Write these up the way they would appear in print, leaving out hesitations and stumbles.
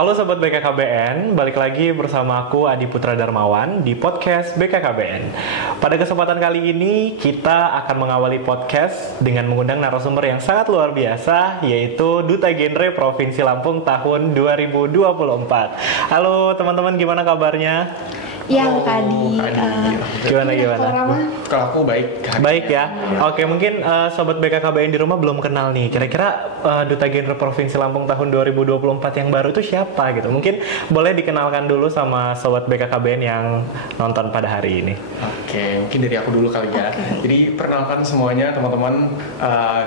Halo Sobat BKKBN, balik lagi bersama aku Adi Putra Darmawan di podcast BKKBN. Pada kesempatan kali ini kita akan mengawali podcast dengan mengundang narasumber yang sangat luar biasa, yaitu Duta Genre Provinsi Lampung tahun 2024. Halo teman-teman, gimana kabarnya? Ya, Kak Adi. Gimana? Kalau aku baik. Baik ya. Oke, mungkin Sobat BKKBN di rumah belum kenal nih. Kira-kira Duta Genre Provinsi Lampung tahun 2024 yang baru itu siapa gitu? Mungkin boleh dikenalkan dulu sama Sobat BKKBN yang nonton pada hari ini. Oke, mungkin dari aku dulu kali ya. Jadi perkenalkan semuanya teman-teman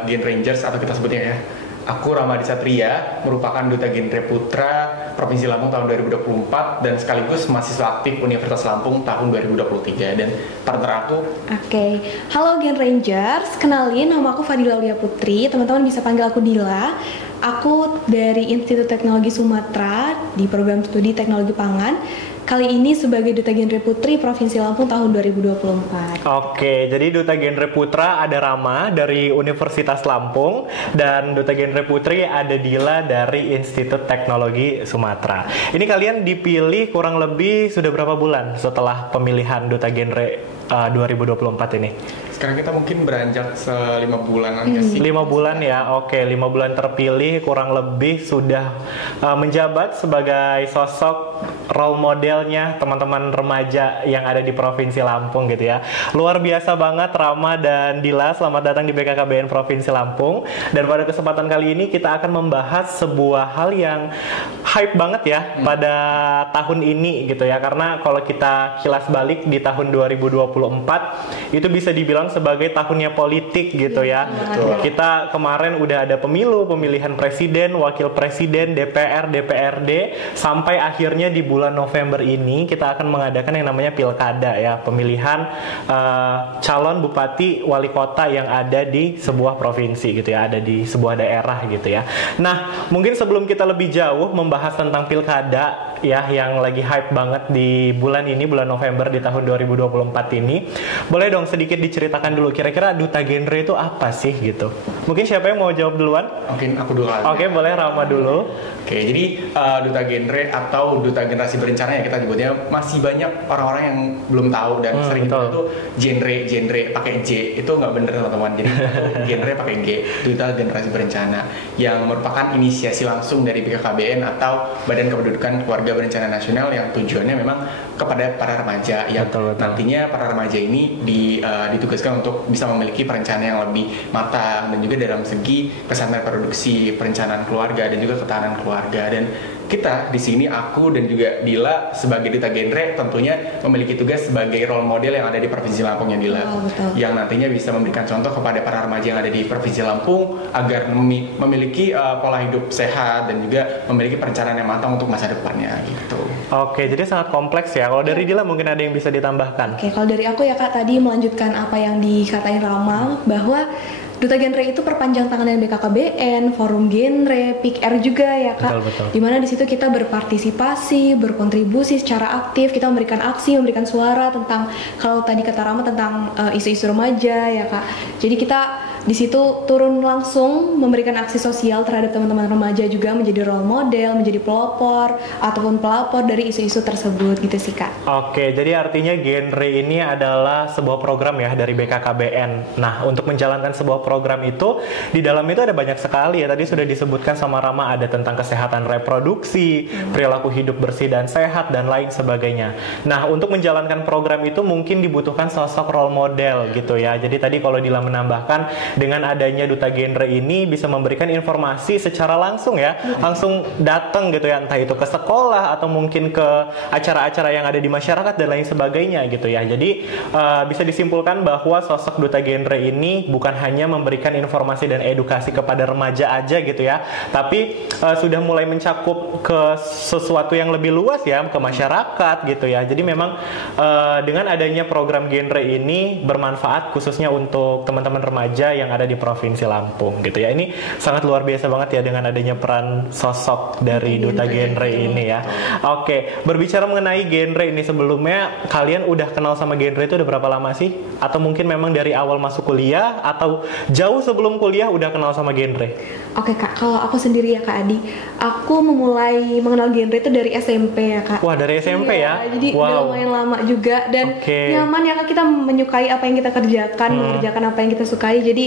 Gen Rangers atau kita sebutnya ya. Aku Ramadi Satria, merupakan Duta Genre Putra Provinsi Lampung tahun 2024 dan sekaligus mahasiswa aktif Universitas Lampung tahun 2023 dan partner aku. Oke. Halo Gen Rangers, kenalin nama aku Fadila Aulia Putri, teman-teman bisa panggil aku Dila. Aku dari Institut Teknologi Sumatera di program studi Teknologi Pangan. Kali ini sebagai Duta Genre Putri Provinsi Lampung tahun 2024. Oke, jadi Duta Genre Putra ada Rama dari Universitas Lampung dan Duta Genre Putri ada Dila dari Institut Teknologi Sumatera. Ini kalian dipilih kurang lebih sudah berapa bulan setelah pemilihan Duta Genre 2024 ini? Sekarang kita mungkin beranjak 5 bulanan ya sih. 5 bulan ya, oke, 5 bulan terpilih kurang lebih sudah menjabat sebagai sosok role modelnya teman-teman remaja yang ada di Provinsi Lampung gitu ya. Luar biasa banget Rama dan Dila, selamat datang di BKKBN Provinsi Lampung. Dan pada kesempatan kali ini kita akan membahas sebuah hal yang hype banget ya pada tahun ini gitu ya. Karena kalau kita kilas balik di tahun 2024 itu bisa dibilang sebagai tahunnya politik gitu ya. Kita kemarin udah ada pemilihan presiden, wakil presiden, DPR, DPRD, sampai akhirnya di bulan November ini kita akan mengadakan yang namanya pilkada ya, pemilihan calon bupati wali kota yang ada di sebuah provinsi gitu ya, ada di sebuah daerah gitu ya. Nah, mungkin sebelum kita lebih jauh membahas tentang pilkada ya yang lagi hype banget di bulan ini, bulan November di tahun 2024 ini, boleh dong sedikit diceritakan dulu kira-kira Duta Genre itu apa sih gitu. Mungkin siapa yang mau jawab duluan? Mungkin aku dulu. Oke, boleh Rama dulu. Oke, jadi Duta Genre atau Duta Generasi Berencana ya kita sebutnya, masih banyak orang-orang yang belum tahu dan sering itu genre pakai J itu nggak bener teman-teman. Jadi genre pakai G, Duta Generasi Berencana, yang merupakan inisiasi langsung dari BKKBN atau Badan Kependudukan Keluarga Berencana Nasional yang tujuannya memang kepada para remaja yang nantinya para remaja ini ditugaskan untuk bisa memiliki perencanaan yang lebih matang dan juga dalam segi kesehatan reproduksi, perencanaan keluarga dan juga ketahanan keluarga. Dan kita di sini, aku dan juga Dila sebagai Duta Genre tentunya memiliki tugas sebagai role model yang ada di Provinsi Lampung ya Dila, yang nantinya bisa memberikan contoh kepada para remaja yang ada di Provinsi Lampung agar memiliki pola hidup sehat dan juga memiliki perencanaan yang matang untuk masa depannya gitu. Oke, jadi sangat kompleks ya. Kalau dari Dila mungkin ada yang bisa ditambahkan. Oke, kalau dari aku ya Kak, tadi melanjutkan apa yang dikatain Rama, bahwa Duta Genre itu perpanjang tangan dari BKKBN, Forum Genre, PIK-R juga ya Kak. Betul. Dimana di situ kita berpartisipasi, berkontribusi secara aktif, kita memberikan aksi, memberikan suara tentang, kalau tadi kata Rama tentang isu-isu remaja ya Kak. Jadi kita di situ turun langsung memberikan aksi sosial terhadap teman-teman remaja juga, menjadi role model, menjadi pelopor ataupun pelapor dari isu-isu tersebut gitu sih Kak. Oke, jadi artinya Genre ini adalah sebuah program ya dari BKKBN. Nah, untuk menjalankan sebuah program itu, di dalam itu ada banyak sekali ya. Tadi sudah disebutkan sama Rama, ada tentang kesehatan reproduksi, perilaku hidup bersih dan sehat, dan lain sebagainya. Nah, untuk menjalankan program itu mungkin dibutuhkan sosok role model gitu ya. Jadi tadi kalau Dila menambahkan, dengan adanya Duta Genre ini bisa memberikan informasi secara langsung ya, langsung datang gitu ya, entah itu ke sekolah atau mungkin ke acara-acara yang ada di masyarakat dan lain sebagainya gitu ya. Jadi bisa disimpulkan bahwa sosok Duta Genre ini bukan hanya memberikan informasi dan edukasi kepada remaja aja gitu ya, tapi sudah mulai mencakup ke sesuatu yang lebih luas ya, ke masyarakat gitu ya. Jadi memang dengan adanya program Genre ini bermanfaat khususnya untuk teman-teman remaja yang ada di Provinsi Lampung gitu ya. Ini sangat luar biasa banget ya dengan adanya peran sosok dari Duta Genre ini ya. Oke, berbicara mengenai genre ini, sebelumnya kalian udah kenal sama genre itu udah berapa lama sih? Atau mungkin memang dari awal masuk kuliah atau jauh sebelum kuliah udah kenal sama genre? Oke Kak, kalau aku sendiri ya Kak Adi, aku memulai mengenal genre itu dari SMP ya Kak. Wah, dari SMP ya? Jadi udah lumayan lama juga dan nyaman ya Kak, kita menyukai apa yang kita kerjakan, mengerjakan apa yang kita sukai, jadi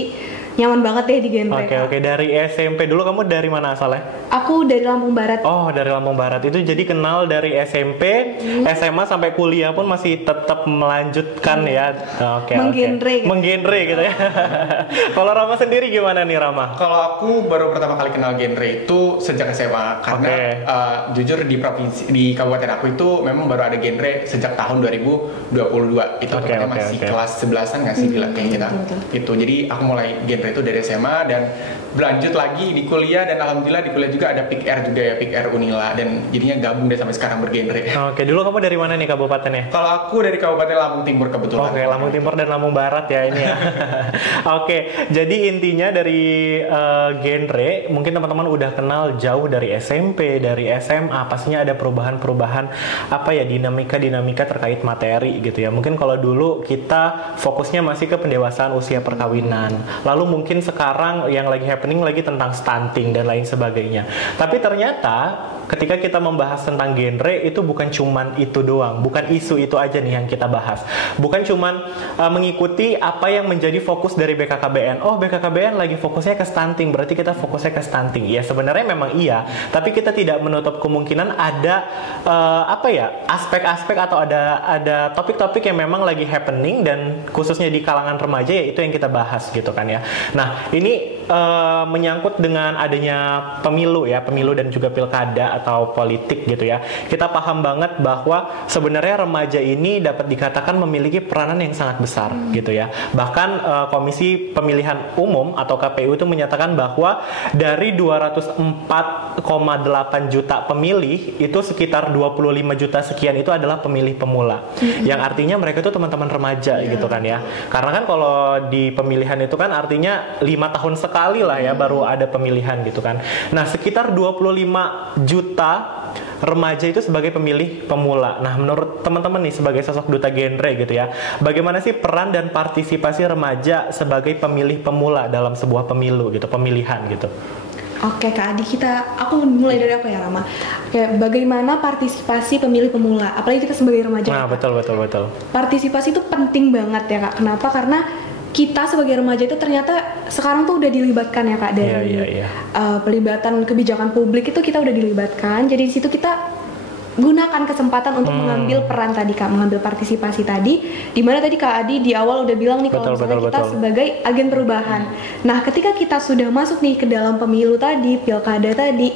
nyaman banget deh di genre. Oke, dari SMP dulu kamu dari mana asalnya? Aku dari Lampung Barat. Oh, dari Lampung Barat. Itu jadi kenal dari SMP, SMA sampai kuliah pun masih tetap melanjutkan ya. Menggenre gitu. Menggenre gitu ya. Kalau Rama sendiri gimana nih Rama? Kalau aku baru pertama kali kenal genre itu sejak SMA karena jujur di kabupaten aku itu memang baru ada genre sejak tahun 2022. Itu masih kelas 11-an nggak sih kayaknya kita. Itu jadi aku mulai genre itu dari SMA dan berlanjut lagi di kuliah, dan alhamdulillah di kuliah juga ada PIK R juga ya, PIK R Unila, dan jadinya gabung deh sampai sekarang bergenre. Oke, dulu kamu dari mana nih kabupatennya? Kalau aku dari Kabupaten Lampung Timur kebetulan. Oke, Lampung Timur dan Lampung Barat ya ini ya. Oke, jadi intinya dari genre mungkin teman-teman udah kenal jauh dari SMP, dari SMA, pastinya ada perubahan-perubahan apa ya, dinamika terkait materi gitu ya. Mungkin kalau dulu kita fokusnya masih ke pendewasaan usia perkawinan. Lalu mungkin sekarang yang lagi happening lagi tentang stunting dan lain sebagainya. Tapi ternyata ketika kita membahas tentang genre itu bukan cuman itu doang, bukan isu itu aja nih yang kita bahas. Bukan cuman mengikuti apa yang menjadi fokus dari BKKBN. Oh, BKKBN lagi fokusnya ke stunting, berarti kita fokusnya ke stunting. Ya sebenarnya memang iya, tapi kita tidak menutup kemungkinan ada aspek-aspek atau ada topik-topik yang memang lagi happening dan khususnya di kalangan remaja, ya itu yang kita bahas gitu kan ya. Nah, ini menyangkut dengan adanya pemilu dan juga pilkada atau politik gitu ya. Kita paham banget bahwa sebenarnya remaja ini dapat dikatakan memiliki peranan yang sangat besar gitu ya. Bahkan Komisi Pemilihan Umum atau KPU itu menyatakan bahwa dari 204,8 juta pemilih itu sekitar 25 juta sekian itu adalah pemilih pemula. Yang artinya mereka itu teman-teman remaja gitu kan ya. Karena kan kalau di pemilihan itu kan artinya 5 tahun sekali lah ya baru ada pemilihan gitu kan. Nah, sekitar 25 juta remaja itu sebagai pemilih pemula. Nah, menurut teman-teman nih sebagai sosok Duta Genre gitu ya, bagaimana sih peran dan partisipasi remaja sebagai pemilih pemula dalam sebuah pemilu gitu, pemilihan gitu? Oke Kak Adi, aku mulai dari aku ya Rama. Kayak bagaimana partisipasi pemilih pemula, apalagi kita sebagai remaja. Nah, betul. Partisipasi itu penting banget ya Kak. Kenapa? Karena kita sebagai remaja itu ternyata sekarang tuh udah dilibatkan ya Kak dari pelibatan kebijakan publik itu kita udah dilibatkan. Jadi di situ kita gunakan kesempatan untuk mengambil peran tadi Kak, mengambil partisipasi tadi. Dimana tadi Kak Adi di awal udah bilang nih kalau misalnya kita sebagai agen perubahan. Nah, ketika kita sudah masuk nih ke dalam pemilu tadi, pilkada tadi,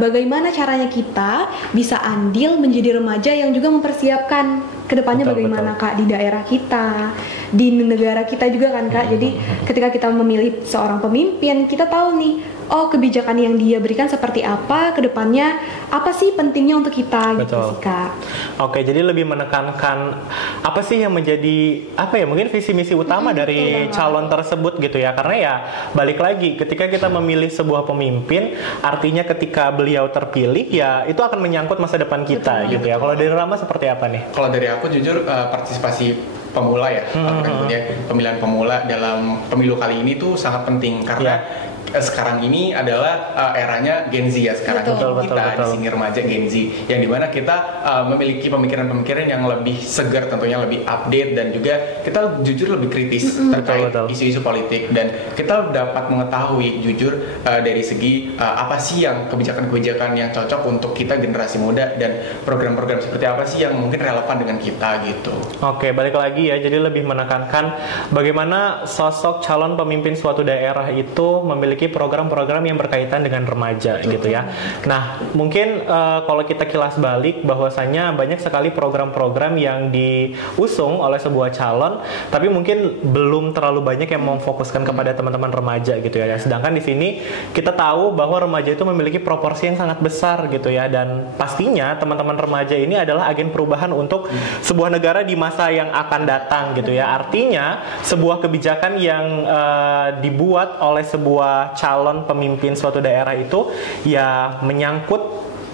bagaimana caranya kita bisa andil menjadi remaja yang juga mempersiapkan kedepannya bagaimana Kak di daerah kita, di negara kita juga kan Kak. Jadi ketika kita memilih seorang pemimpin, kita tahu nih, oh kebijakan yang dia berikan seperti apa, kedepannya apa sih pentingnya untuk kita gitu sih Kak. Oke, jadi lebih menekankan apa sih yang menjadi mungkin visi misi utama dari calon tersebut gitu ya. Karena ya balik lagi, ketika kita memilih sebuah pemimpin, artinya ketika beliau terpilih ya itu akan menyangkut masa depan kita gitu ya. Kalau dari Rama seperti apa nih? Kalau dari aku jujur partisipasi pemula ya, pemilihan pemula dalam pemilu kali ini tuh sangat penting karena sekarang ini adalah eranya Gen Z ya sekarang. Kita di sini remaja Gen Z yang dimana kita memiliki pemikiran-pemikiran yang lebih segar, tentunya lebih update, dan juga kita jujur lebih kritis terkait isu-isu politik, dan kita dapat mengetahui jujur dari segi apa sih yang kebijakan-kebijakan yang cocok untuk kita generasi muda, dan program-program seperti apa sih yang mungkin relevan dengan kita gitu. Oke, balik lagi ya, jadi lebih menekankan bagaimana sosok calon pemimpin suatu daerah itu memiliki memiliki program-program yang berkaitan dengan remaja gitu ya. Nah, mungkin kalau kita kilas balik bahwasanya banyak sekali program-program yang diusung oleh sebuah calon, tapi mungkin belum terlalu banyak yang memfokuskan kepada teman-teman remaja gitu ya. Sedangkan di sini kita tahu bahwa remaja itu memiliki proporsi yang sangat besar gitu ya, dan pastinya teman-teman remaja ini adalah agen perubahan untuk sebuah negara di masa yang akan datang gitu ya. Artinya sebuah kebijakan yang dibuat oleh sebuah calon pemimpin suatu daerah itu ya menyangkut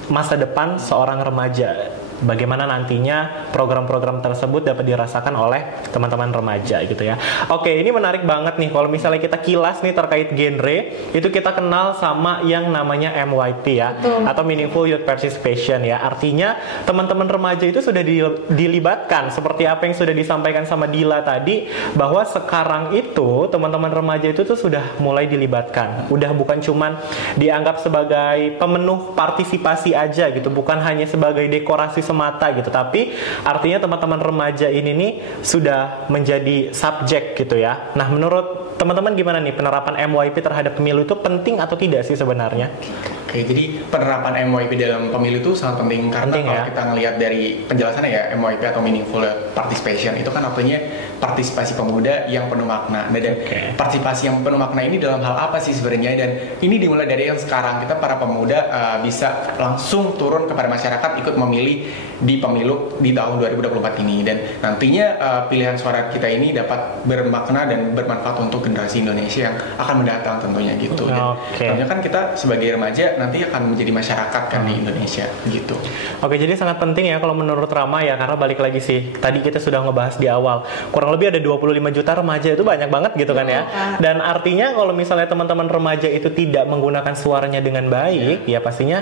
masa depan seorang remaja. Bagaimana nantinya program-program tersebut dapat dirasakan oleh teman-teman remaja gitu ya. Oke, ini menarik banget nih kalau misalnya kita kilas nih terkait genre, itu kita kenal sama yang namanya MYP ya. Betul. Atau Meaningful Youth Participation ya. Artinya teman-teman remaja itu sudah dilibatkan seperti apa yang sudah disampaikan sama Dila tadi, bahwa sekarang itu teman-teman remaja itu tuh sudah mulai dilibatkan. Udah bukan cuman dianggap sebagai pemenuh partisipasi aja gitu, bukan hanya sebagai dekorasi semata gitu, tapi artinya teman-teman remaja ini nih sudah menjadi subjek gitu ya. Nah, menurut teman-teman gimana nih penerapan MYP terhadap pemilu itu penting atau tidak sih sebenarnya? Oke, jadi penerapan MYP dalam pemilu itu sangat penting karena kalau kita ngelihat dari penjelasannya ya, MYP atau Meaningful Participation itu kan artinya partisipasi pemuda yang penuh makna. Dan partisipasi yang penuh makna ini dalam hal apa sih sebenarnya? Dan ini dimulai dari yang sekarang kita para pemuda bisa langsung turun kepada masyarakat ikut memilih di pemilu di tahun 2024 ini, dan nantinya pilihan suara kita ini dapat bermakna dan bermanfaat untuk generasi Indonesia yang akan mendatang tentunya gitu. Dan tentunya kan kita sebagai remaja nanti akan menjadi masyarakat kan di Indonesia gitu. Oke, jadi sangat penting ya kalau menurut Rama ya, karena balik lagi sih tadi kita sudah ngebahas di awal, kurang lebih ada 25 juta remaja, itu banyak banget gitu kan ya. Dan artinya kalau misalnya teman-teman remaja itu tidak menggunakan suaranya dengan baik, ya pastinya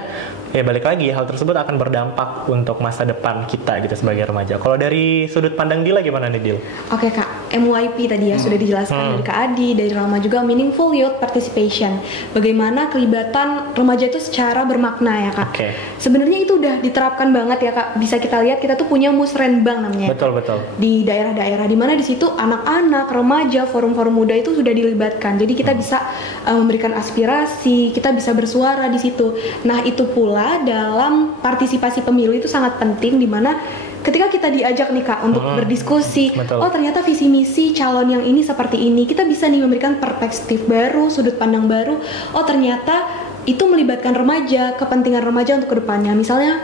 ya balik lagi hal tersebut akan berdampak untuk masa depan kita gitu sebagai remaja. Kalau dari sudut pandang Dila gimana nih Dil? Oke Kak, MYP tadi ya sudah dijelaskan dari Kak Adi, dari Rama juga, Meaningful Youth Participation. Bagaimana kelibatan remaja itu secara bermakna ya Kak. Sebenarnya itu udah diterapkan banget ya Kak. Bisa kita lihat kita tuh punya musrenbang namanya. Betul. Di daerah-daerah di mana di situ anak-anak, remaja, forum-forum muda itu sudah dilibatkan. Jadi kita bisa memberikan aspirasi, kita bisa bersuara di situ. Nah, itu pula dalam partisipasi pemilu itu sangat penting, di mana ketika kita diajak nih Kak untuk berdiskusi, oh ternyata visi misi calon yang ini seperti ini, kita bisa nih memberikan perspektif baru, sudut pandang baru. Oh ternyata itu melibatkan remaja, kepentingan remaja untuk kedepannya. Misalnya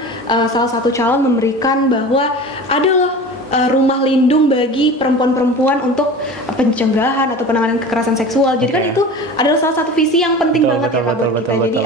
salah satu calon memberikan bahwa ada loh rumah lindung bagi perempuan-perempuan untuk pencegahan atau penanganan kekerasan seksual. Jadi kan itu adalah salah satu visi yang penting banget ya Kak buat kita. Jadi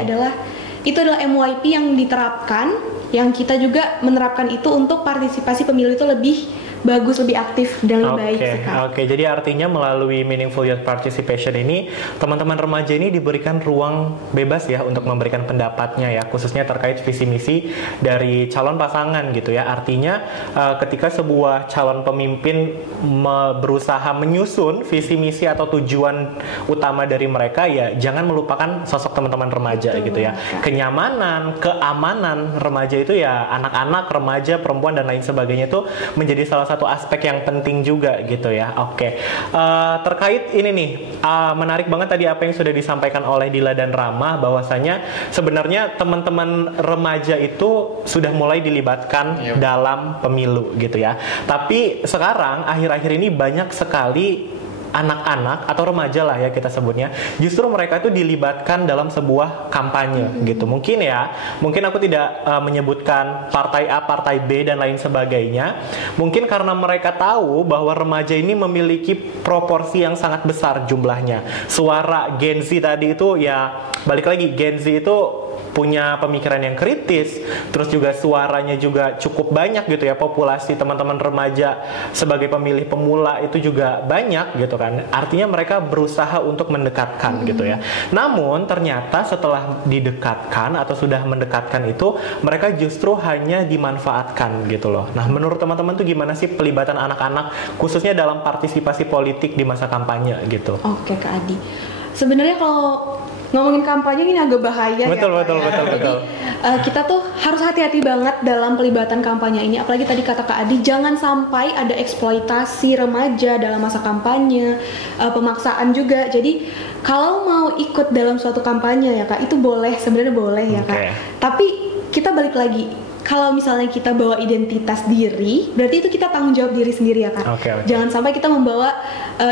itu adalah MYP yang diterapkan, yang kita juga menerapkan itu untuk partisipasi pemilu itu lebih bagus, lebih aktif dan lebih baik sekali. Oke, jadi artinya melalui Meaningful Youth Participation ini teman-teman remaja ini diberikan ruang bebas ya untuk memberikan pendapatnya ya, khususnya terkait visi misi dari calon pasangan gitu ya. Artinya ketika sebuah calon pemimpin berusaha menyusun visi misi atau tujuan utama dari mereka, ya jangan melupakan sosok teman-teman remaja gitu ya. Kenyamanan, keamanan remaja itu ya, anak-anak, remaja, perempuan dan lain sebagainya itu menjadi salah satu aspek yang penting juga gitu ya. Terkait ini nih, menarik banget tadi apa yang sudah disampaikan oleh Dila dan Rama, bahwasanya sebenarnya teman-teman remaja itu sudah mulai dilibatkan dalam pemilu gitu ya. Tapi sekarang akhir-akhir ini banyak sekali anak-anak atau remaja lah ya kita sebutnya, justru mereka itu dilibatkan dalam sebuah kampanye gitu. Mungkin aku tidak menyebutkan partai A, partai B dan lain sebagainya. Mungkin karena mereka tahu bahwa remaja ini memiliki proporsi yang sangat besar jumlahnya. Suara Gen Z tadi itu ya, balik lagi, Gen Z itu punya pemikiran yang kritis, terus juga suaranya juga cukup banyak gitu ya. Populasi teman-teman remaja sebagai pemilih pemula itu juga banyak gitu kan. Artinya mereka berusaha untuk mendekatkan gitu ya. Namun ternyata setelah didekatkan atau sudah mendekatkan itu, mereka justru hanya dimanfaatkan gitu loh. Nah, menurut teman-teman tuh gimana sih pelibatan anak-anak khususnya dalam partisipasi politik di masa kampanye gitu? Oke Kak Adi, sebenarnya kalau ngomongin kampanye ini agak bahaya. Betul. kita tuh harus hati-hati banget dalam pelibatan kampanye ini. Apalagi tadi kata Kak Adi, jangan sampai ada eksploitasi remaja dalam masa kampanye, pemaksaan juga. Jadi kalau mau ikut dalam suatu kampanye ya Kak, itu boleh, sebenarnya boleh ya Kak. Tapi kita balik lagi, kalau misalnya kita bawa identitas diri, berarti itu kita tanggung jawab diri sendiri ya Kak. Jangan sampai kita membawa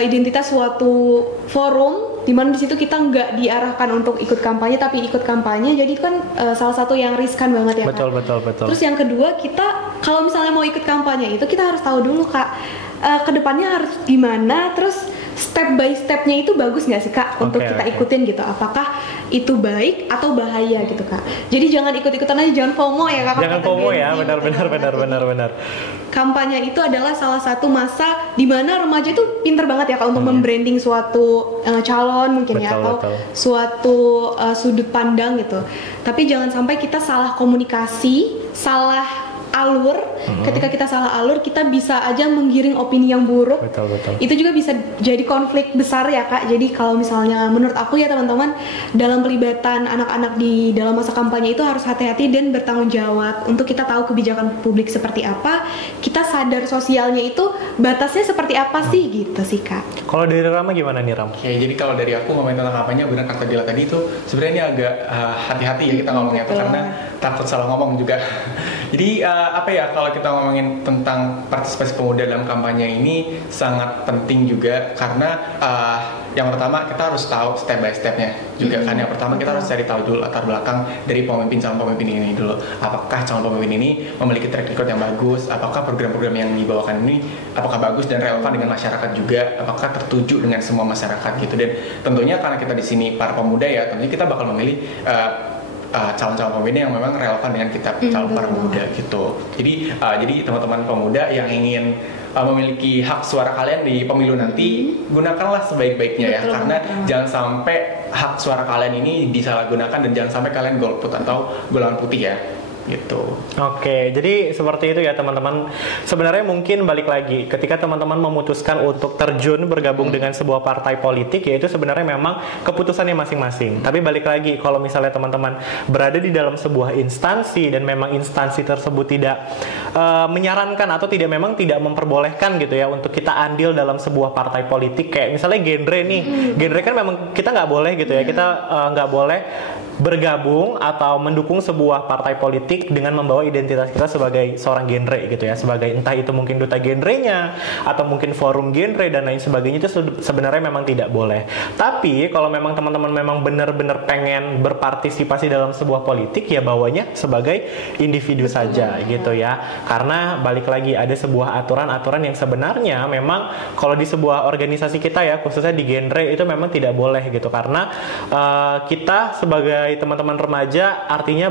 identitas suatu forum di mana di situ kita nggak diarahkan untuk ikut kampanye, tapi ikut kampanye. Jadi itu kan salah satu yang riskan banget ya Kak. Betul. Terus yang kedua, kita kalau misalnya mau ikut kampanye itu kita harus tahu dulu Kak, kedepannya harus gimana, terus step by stepnya itu bagus nggak sih Kak untuk kita ikutin gitu, apakah itu baik atau bahaya gitu Kak. Jadi jangan ikut-ikutan aja, jangan FOMO ya Kak. Jangan FOMO ya, benar. Kampanye itu adalah salah satu masa di mana remaja itu pinter banget ya Kak untuk membranding suatu calon mungkin ya, atau suatu sudut pandang gitu. Tapi jangan sampai kita salah komunikasi, salah alur. Ketika kita salah alur, kita bisa aja menggiring opini yang buruk. Itu juga bisa jadi konflik besar ya Kak. Jadi kalau misalnya menurut aku ya teman-teman, dalam pelibatan anak-anak di dalam masa kampanye itu harus hati-hati dan bertanggung jawab untuk kita tahu kebijakan publik seperti apa, kita sadar sosialnya itu batasnya seperti apa sih gitu sih Kak. Kalau dari Rama gimana nih Ram? Oke, jadi kalau dari aku ngomongin tentang kampanye, benar kata Dila tadi itu sebenarnya agak hati-hati ya kita ngomongnya itu, karena takut salah ngomong juga. Jadi apa ya, kalau kita ngomongin tentang partisipasi pemuda dalam kampanye ini sangat penting juga, karena yang pertama kita harus tahu step by stepnya juga kan. Yang pertama kita harus cari tahu dulu latar belakang dari calon pemimpin ini dulu. Apakah calon pemimpin ini memiliki track record yang bagus? Apakah program-program yang dibawakan ini apakah bagus dan relevan dengan masyarakat juga? Apakah tertuju dengan semua masyarakat gitu? Dan tentunya karena kita di sini para pemuda ya, tentunya kita bakal memilih calon-calon pemimpin yang memang relevan dengan kita calon para pemuda gitu. Jadi teman-teman pemuda yang ingin memiliki hak suara kalian di pemilu nanti, gunakanlah sebaik-baiknya ya, karena jangan sampai hak suara kalian ini disalahgunakan dan jangan sampai kalian golput atau golongan putih ya. Gitu. Oke, jadi seperti itu ya teman-teman. Sebenarnya mungkin balik lagi, ketika teman-teman memutuskan untuk terjun bergabung dengan sebuah partai politik, yaitu sebenarnya memang keputusannya masing-masing. Tapi balik lagi, kalau misalnya teman-teman berada di dalam sebuah instansi dan memang instansi tersebut tidak menyarankan atau tidak memperbolehkan gitu ya untuk kita andil dalam sebuah partai politik, kayak misalnya genre nih, genre kan memang kita nggak boleh gitu ya, kita nggak boleh bergabung atau mendukung sebuah partai politik dengan membawa identitas kita sebagai seorang genre gitu ya, sebagai entah itu mungkin duta genrenya atau mungkin forum genre dan lain sebagainya, itu sebenarnya memang tidak boleh. Tapi kalau memang teman-teman memang benar-benar pengen berpartisipasi dalam sebuah politik, ya bawanya sebagai individu saja gitu ya, karena balik lagi ada sebuah aturan-aturan yang sebenarnya memang kalau di sebuah organisasi kita ya, khususnya di genre itu memang tidak boleh gitu, karena kita sebagai teman-teman remaja artinya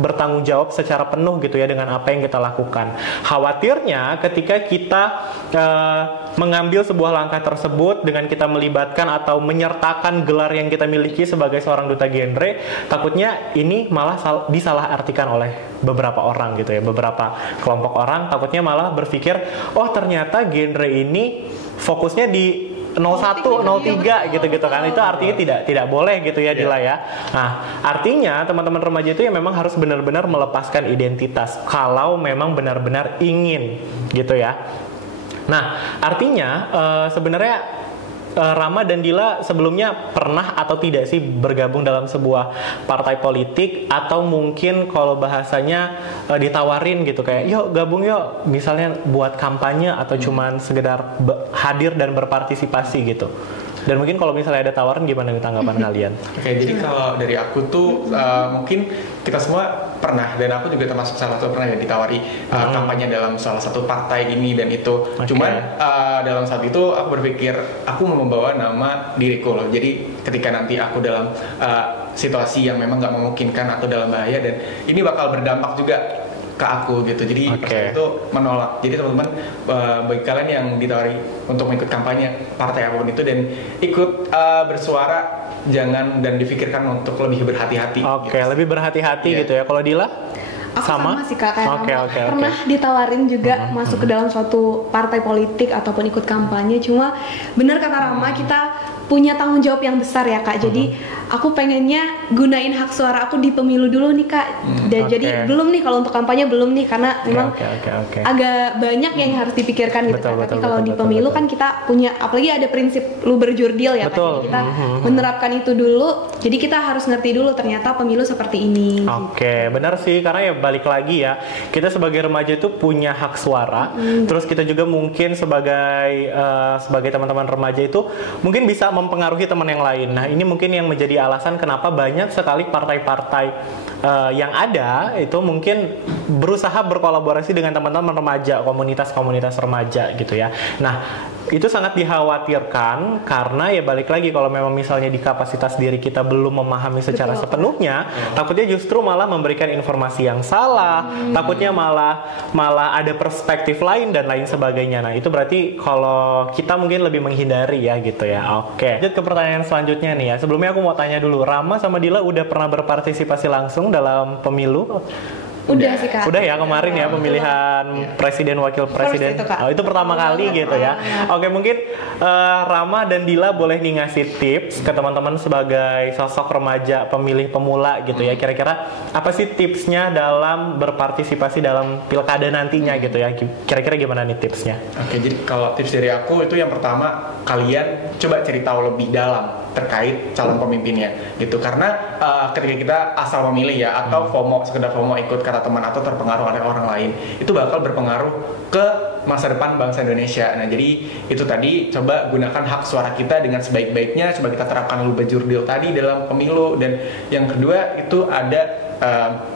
bertanggung jawab secara penuh gitu ya dengan apa yang kita lakukan. Khawatirnya ketika kita mengambil sebuah langkah tersebut dengan kita melibatkan atau menyertakan gelar yang kita miliki sebagai seorang duta genre, takutnya ini malah disalahartikan oleh beberapa orang gitu ya, beberapa kelompok orang takutnya malah berpikir, oh ternyata genre ini fokusnya di 01, 03 gitu-gitu kan. Itu artinya tidak boleh gitu ya Dila ya. Nah, artinya teman-teman remaja itu ya memang harus benar-benar melepaskan identitas kalau memang benar-benar ingin gitu ya. Nah, artinya sebenarnya Rama dan Dila sebelumnya pernah atau tidak sih bergabung dalam sebuah partai politik, atau mungkin kalau bahasanya ditawarin gitu kayak yuk gabung yuk misalnya buat kampanye atau cuman sekedar hadir dan berpartisipasi gitu? Dan mungkin kalau misalnya ada tawaran, gimana nih tanggapan kalian? Oke, jadi kalau dari aku tuh mungkin kita semua pernah, dan aku juga termasuk salah satu pernah ya ditawari kampanye dalam salah satu partai ini dan itu. Cuman dalam saat itu aku berpikir aku mau membawa nama diriku loh. Jadi ketika nanti aku dalam situasi yang memang nggak memungkinkan atau dalam bahaya, dan ini bakal berdampak juga ke aku gitu, jadi pas itu menolak. Jadi teman-teman bagi kalian yang ditawari untuk mengikut kampanye partai apapun itu dan ikut bersuara, jangan dan difikirkan untuk lebih berhati-hati. Gitu. Lebih berhati-hati gitu ya. Kalau Dila? Aku Sama? sama sih Kak, kayak Oke, Rama. oke, Pernah oke. ditawarin juga masuk ke dalam suatu partai politik ataupun ikut kampanye. Cuma benar kata Rama, kita punya tanggung jawab yang besar ya Kak. Jadi aku pengennya gunain hak suara aku di pemilu dulu nih Kak. Dan Oke. jadi belum nih, kalau untuk kampanye belum nih, karena memang Oke. agak banyak yang harus dipikirkan gitu Betul, kan. betul, Tapi kalau betul, di betul, pemilu betul. kan kita punya, apalagi ada prinsip lu berjurdil ya Betul. Kak. Jadi kita menerapkan itu dulu. Jadi kita harus ngerti dulu ternyata pemilu seperti ini. Oke, benar sih, karena ya balik lagi ya, kita sebagai remaja itu punya hak suara. Terus kita juga mungkin sebagai teman-teman remaja itu mungkin bisa mempengaruhi teman yang lain. Nah, ini mungkin yang menjadi alasan kenapa banyak sekali partai-partai yang ada itu mungkin berusaha berkolaborasi dengan teman-teman remaja, komunitas-komunitas remaja gitu ya. Nah, itu sangat dikhawatirkan karena ya balik lagi, kalau memang misalnya di kapasitas diri kita belum memahami secara Betul. sepenuhnya, takutnya justru malah memberikan informasi yang salah, takutnya malah ada perspektif lain dan lain sebagainya. Nah, itu berarti kalau kita mungkin lebih menghindari ya gitu ya. Oke. Lanjut ke pertanyaan selanjutnya nih ya. Sebelumnya aku mau tanya dulu, Rama sama Dila udah pernah berpartisipasi langsung dalam pemilu? Udah sih Kak. Udah ya kemarin ya pemilihan presiden wakil presiden. itu, Kak. Oh, itu pertama kali gitu ya. Oke, mungkin Rama dan Dila boleh nih ngasih tips ke teman-teman sebagai sosok remaja pemilih pemula gitu ya. Kira-kira apa sih tipsnya dalam berpartisipasi dalam pilkada nantinya gitu ya? Kira-kira gimana nih tipsnya? Oke, jadi kalau tips dari aku itu yang pertama, kalian coba cari tahu lebih dalam terkait calon pemimpinnya gitu, karena ketika kita asal memilih ya, atau FOMO, sekedar FOMO ikut kata teman atau terpengaruh oleh orang lain, itu bakal berpengaruh ke masa depan bangsa Indonesia. Nah, jadi itu tadi, coba gunakan hak suara kita dengan sebaik-baiknya, coba kita terapkan lu bejurdil tadi dalam pemilu. Dan yang kedua itu ada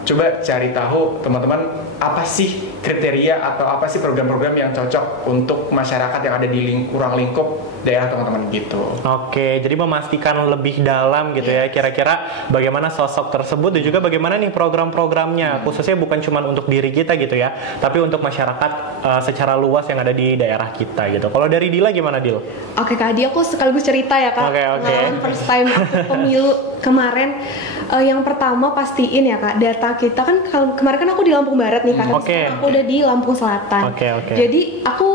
coba cari tahu teman-teman apa sih kriteria atau apa sih program-program yang cocok untuk masyarakat yang ada di ruang lingkup daerah teman-teman gitu. Oke, jadi memastikan lebih dalam gitu ya, kira-kira bagaimana sosok tersebut dan juga bagaimana nih program-programnya, khususnya bukan cuma untuk diri kita gitu ya, tapi untuk masyarakat secara luas yang ada di daerah kita gitu. Kalau dari Dila gimana, Dil? Oke Kak, Adi, aku sekaligus cerita ya Kak. Oke. Pengalaman first time aku pemilu kemarin. Yang pertama pastiin ya Kak, data kita kan kemarin kan aku di Lampung Barat nih Kak. Oke. Sekarang aku udah di Lampung Selatan. Oke. Jadi aku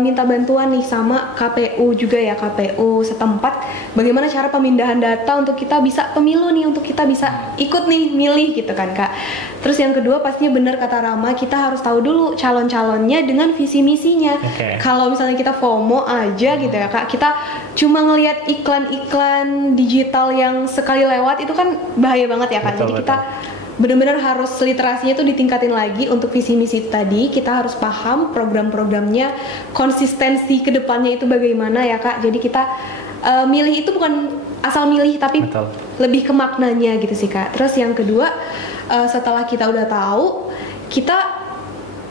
minta bantuan nih sama KPU juga ya, KPU setempat, bagaimana cara pemindahan data untuk kita bisa pemilu nih, untuk kita bisa ikut nih milih gitu kan Kak. Terus yang kedua pastinya benar kata Rama, kita harus tahu dulu calon-calonnya dengan visi misinya. Oke. Kalau misalnya kita FOMO aja gitu ya Kak, kita cuma ngelihat iklan-iklan digital yang sekali lewat, itu kan bahaya banget ya Kak. Betul, Jadi kita benar-benar harus literasinya itu ditingkatin lagi untuk visi misi itu tadi. Kita harus paham program-programnya, konsistensi kedepannya itu bagaimana ya Kak. Jadi kita milih itu bukan asal milih, tapi Betul. lebih ke maknanya gitu sih Kak. Terus yang kedua, setelah kita udah tahu, kita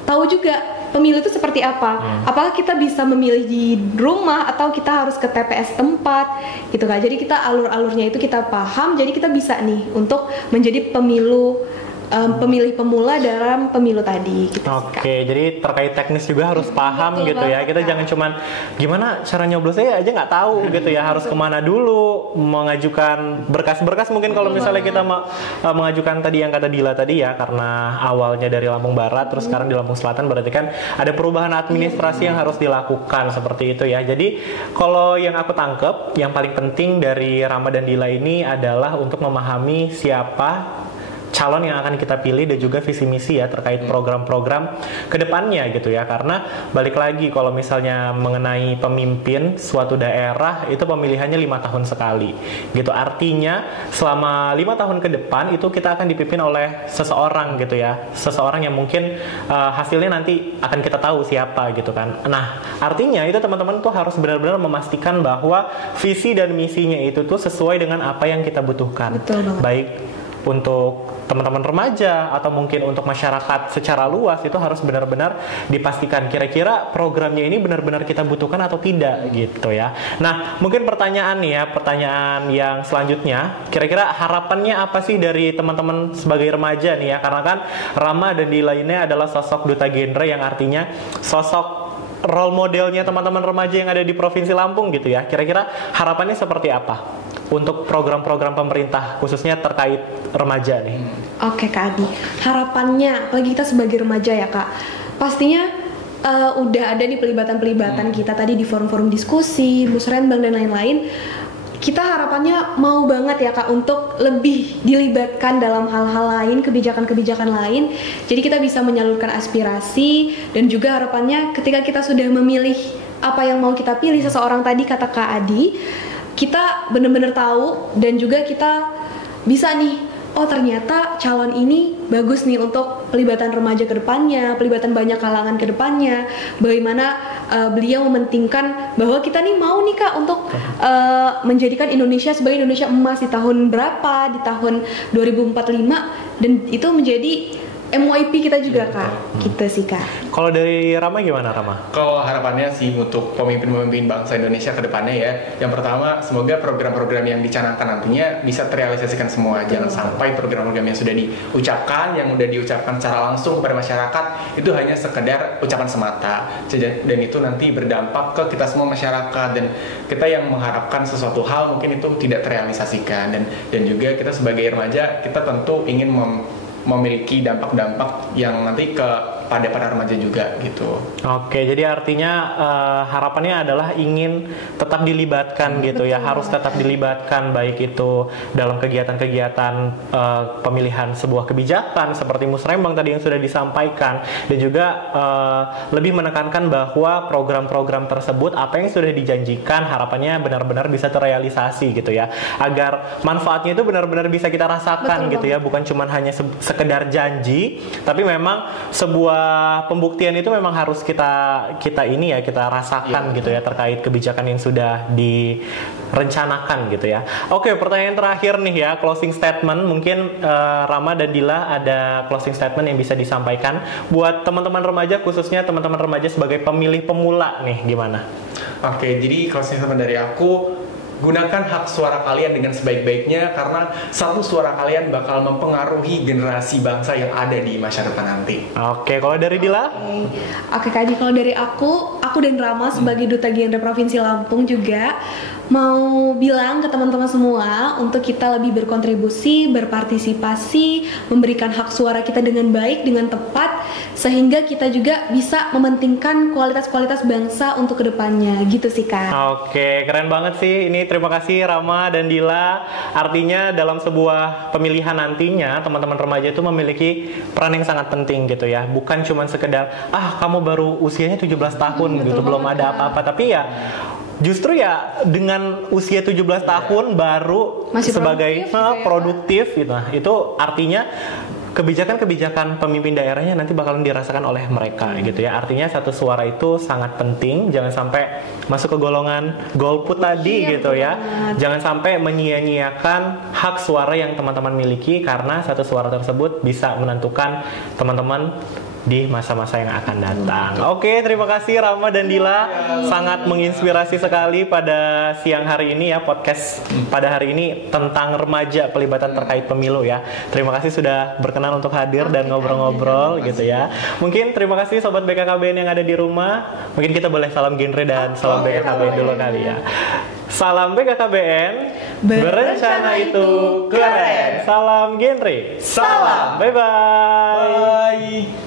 tahu juga pemilu itu seperti apa. Apakah kita bisa memilih di rumah atau kita harus ke TPS tempat gitu kan. Jadi kita alur-alurnya itu kita paham, jadi kita bisa nih untuk menjadi pemilih pemula dalam pemilu tadi gitu sih, Kak. Oke, jadi terkait teknis juga harus paham Betul gitu ya. banget, Kita Kak. jangan cuman gimana cara nyoblosnya aja nggak tahu gitu ya. Harus kemana dulu, mengajukan berkas-berkas mungkin kalau misalnya kita mengajukan tadi yang kata Dila tadi ya, karena awalnya dari Lampung Barat terus sekarang di Lampung Selatan, berarti kan ada perubahan administrasi yang harus dilakukan seperti itu ya. Jadi kalau yang aku tangkep, yang paling penting dari Rama dan Dila ini adalah untuk memahami siapa calon yang akan kita pilih dan juga visi misi ya terkait program-program kedepannya gitu ya. Karena balik lagi, kalau misalnya mengenai pemimpin suatu daerah itu pemilihannya 5 tahun sekali gitu. Artinya selama 5 tahun ke depan itu kita akan dipimpin oleh seseorang gitu ya, seseorang yang mungkin hasilnya nanti akan kita tahu siapa gitu kan. Nah, artinya itu teman-teman tuh harus benar-benar memastikan bahwa visi dan misinya itu tuh sesuai dengan apa yang kita butuhkan. Betul banget. Baik untuk teman-teman remaja atau mungkin untuk masyarakat secara luas, itu harus benar-benar dipastikan kira-kira programnya ini benar-benar kita butuhkan atau tidak gitu ya. Nah, mungkin pertanyaan nih ya, pertanyaan yang selanjutnya, kira-kira harapannya apa sih dari teman-teman sebagai remaja nih ya, karena kan Rama dan Dila ini adalah sosok duta genre, yang artinya sosok role modelnya teman-teman remaja yang ada di Provinsi Lampung gitu ya. Kira-kira harapannya seperti apa? untuk program-program pemerintah khususnya terkait remaja nih? Oke Kak Adi, harapannya apalagi kita sebagai remaja ya Kak, pastinya udah ada nih pelibatan-pelibatan kita tadi di forum-forum diskusi, musrenbang dan lain-lain. Kita harapannya mau banget ya Kak untuk lebih dilibatkan dalam hal-hal lain, kebijakan-kebijakan lain. Jadi kita bisa menyalurkan aspirasi, dan juga harapannya ketika kita sudah memilih apa yang mau kita pilih seseorang tadi kata Kak Adi, kita benar-benar tahu dan juga kita bisa nih, oh ternyata calon ini bagus nih untuk pelibatan remaja ke depannya, pelibatan banyak kalangan ke depannya. Bagaimana beliau mementingkan bahwa kita nih mau nih Kak untuk menjadikan Indonesia sebagai Indonesia emas di tahun berapa, di tahun 2045, dan itu menjadi MYP kita juga Kak, gitu sih Kak. Kalau dari Rama gimana Rama? Kalau harapannya sih untuk pemimpin-pemimpin bangsa Indonesia ke depannya ya, yang pertama semoga program-program yang dicanangkan nantinya bisa terrealisasikan semua. Jangan sampai program-program yang sudah diucapkan, yang sudah diucapkan secara langsung kepada masyarakat itu hanya sekedar ucapan semata, dan itu nanti berdampak ke kita semua masyarakat, dan kita yang mengharapkan sesuatu hal mungkin itu tidak terrealisasikan, dan juga kita sebagai remaja kita tentu ingin memiliki dampak-dampak yang nanti pada para remaja juga gitu. Oke, jadi artinya harapannya adalah ingin tetap dilibatkan gitu ya, harus tetap dilibatkan baik itu dalam kegiatan-kegiatan pemilihan sebuah kebijakan seperti musrembang tadi yang sudah disampaikan, dan juga lebih menekankan bahwa program-program tersebut apa yang sudah dijanjikan harapannya benar-benar bisa terrealisasi gitu ya, agar manfaatnya itu benar-benar bisa kita rasakan. Betul, gitu ya, bukan cuma hanya sekedar janji, tapi memang sebuah pembuktian itu memang harus kita rasakan gitu ya, terkait kebijakan yang sudah direncanakan gitu ya. Oke, pertanyaan terakhir nih ya, closing statement. Mungkin Rama dan Dila ada closing statement yang bisa disampaikan buat teman-teman remaja, khususnya teman-teman remaja sebagai pemilih pemula nih, gimana? Oke, jadi closing statement dari aku, gunakan hak suara kalian dengan sebaik-baiknya, karena satu suara kalian bakal mempengaruhi generasi bangsa yang ada di masa depan nanti. Oke, kalau dari Dila? Oke Kak Adi, kalau dari aku dan Rama sebagai Duta Genre Provinsi Lampung juga mau bilang ke teman-teman semua untuk kita lebih berkontribusi, berpartisipasi, memberikan hak suara kita dengan baik, dengan tepat, sehingga kita juga bisa mementingkan kualitas-kualitas bangsa untuk kedepannya, gitu sih Kak. Oke, keren banget sih. Ini terima kasih Rama dan Dila. Artinya dalam sebuah pemilihan nantinya teman-teman remaja itu memiliki peran yang sangat penting gitu ya. Bukan cuma sekedar kamu baru usianya 17 tahun gitu, belum ada apa-apa, tapi ya justru ya dengan usia 17 tahun baru masih sebagai produktif gitu. Nah, itu artinya kebijakan-kebijakan pemimpin daerahnya nanti bakalan dirasakan oleh mereka gitu ya. Artinya satu suara itu sangat penting, jangan sampai masuk ke golongan golput tadi gitu ya. Jangan sampai menyia-nyiakan hak suara yang teman-teman miliki, karena satu suara tersebut bisa menentukan teman-teman di masa-masa yang akan datang. Oke, terima kasih Rama dan Dila. Sangat menginspirasi sekali pada siang hari ini ya, podcast pada hari ini tentang remaja, pelibatan terkait pemilu ya. Terima kasih sudah berkenan untuk hadir dan ngobrol-ngobrol gitu ya. Mungkin terima kasih sobat BKKBN yang ada di rumah. Mungkin kita boleh salam genre dan salam BKKBN dulu kali ya. Salam BKKBN, berencana itu keren. Salam genre. Salam. Bye-bye. Bye.